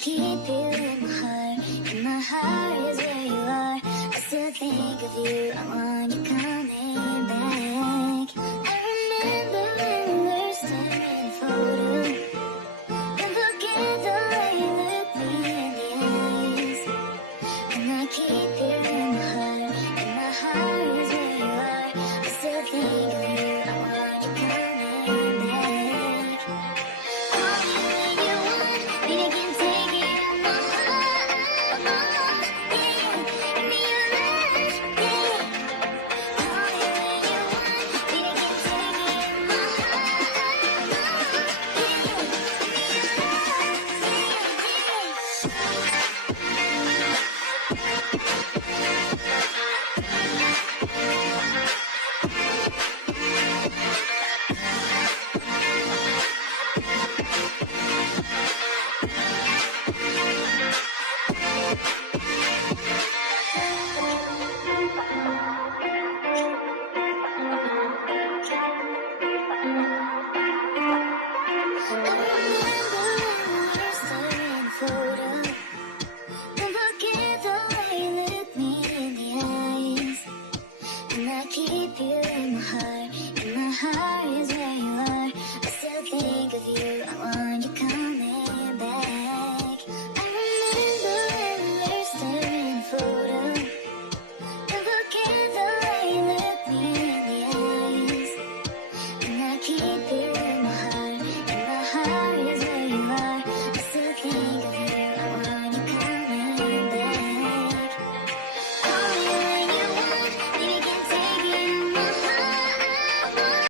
Keep you in my heart, and my heart is where you are. I still think of you, I want you coming back. I remember when we were standing in a photo. Don't forget the way you look me in the eyes. And I keep you in my heart, and my heart is where you are. I still think of you, I want you coming back. Call me when you want me, I can take it on my heart. Yeah, give me your love, yeah. Call me when you want me, I can take it on my heart. Yeah, give me your keep you in my heart, and my heart is where you are. I still think of you, I want